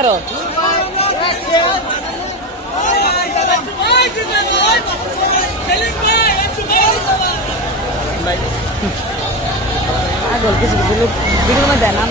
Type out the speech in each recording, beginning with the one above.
আরো আগল কিছু ভিডিওর মধ্যে নাম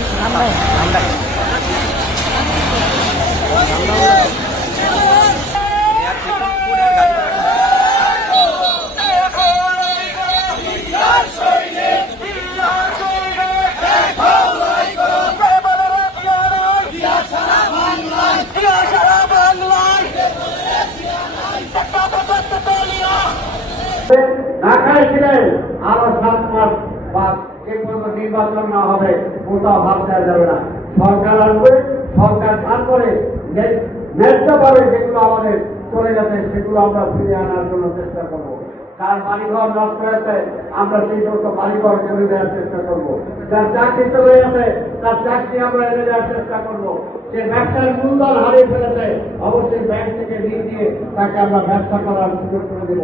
ঢাকায় ছিলেন আরো 7 মাস বা যে কোনো নির্বাচন না হবে কোথাও ভাব দেওয়া যাবে না। সরকার আসবে, সরকার তারপরে ন্যায্যভাবে যেগুলো আমাদের চলে গেছে সেগুলো আমরা ফিরিয়ে আনার জন্য চেষ্টা করবো। যার বাড়িঘর নষ্ট হয়েছে আমরা সেই সমস্ত বাড়িঘর এনে দেওয়ার চেষ্টা করবো। যার চাকরি চলে গেছে তার চাকরি আমরা এনে দেওয়ার চেষ্টা করবো। যে ব্যবসার মূলধন হারিয়ে ফেলেছে অবশ্যই ব্যাংক থেকে ঋণ দিয়ে তাকে আমরা ব্যবসা করার সুযোগ করে দেব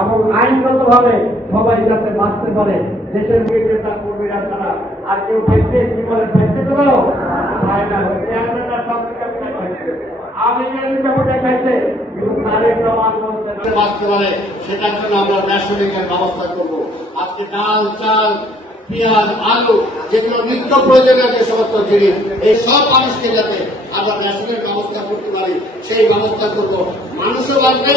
এবং আইনগতভাবে সবাই যাতে বাঁচতে পারে। দেশের নেতা কর্মীরা ছাড়া আর কেউ ব্যক্তি জীবনের ব্যক্তি করেও হয় না। সেটার জন্য আমরা ন্যাশনালিকের ব্যবস্থা করবো। আজকে ডাল, চাল, পেঁয়াজ, আলু যেগুলো নিত্য প্রয়োজনীয় যে সমস্ত জিনিস এই সব মানুষকে যাতে আমরা ন্যাশনাল ব্যবস্থা করতে পারি সেই ব্যবস্থা করবো। মানুষও লাগবে,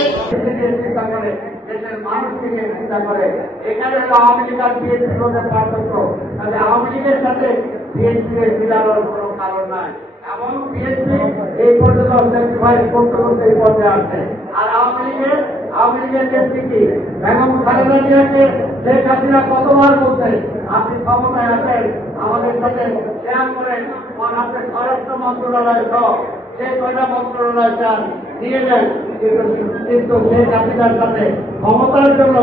চিন্তা করে দেশের মানুষকে নিয়ে চিন্তা করে। এখানে আওয়ামী লীগ আর বিএনপির মধ্যে পার্থক্য, তাহলে আওয়ামী লীগের সাথে বিএনপি মিলানোর কোনো কারণ নাই এবং বিএনপি এই পর্যন্ত স্যাক্রিফাইস করতে করতে এই পর্যায়ে আসছে। আর আওয়ামী লীগের নেতৃত্বে বেগম খালেদা জিয়াকে শেখ হাসিনা কতবার বলছে আপনি ক্ষমতায় আছেন আমাদের সাথে শেয়ার করেন, আপনার স্বরাষ্ট্র মন্ত্রণালয় সহ যে কয়টা মন্ত্রণালয় চান দিয়ে দেন, কিন্তু শেখ হাসিনার সাথে ক্ষমতার জন্য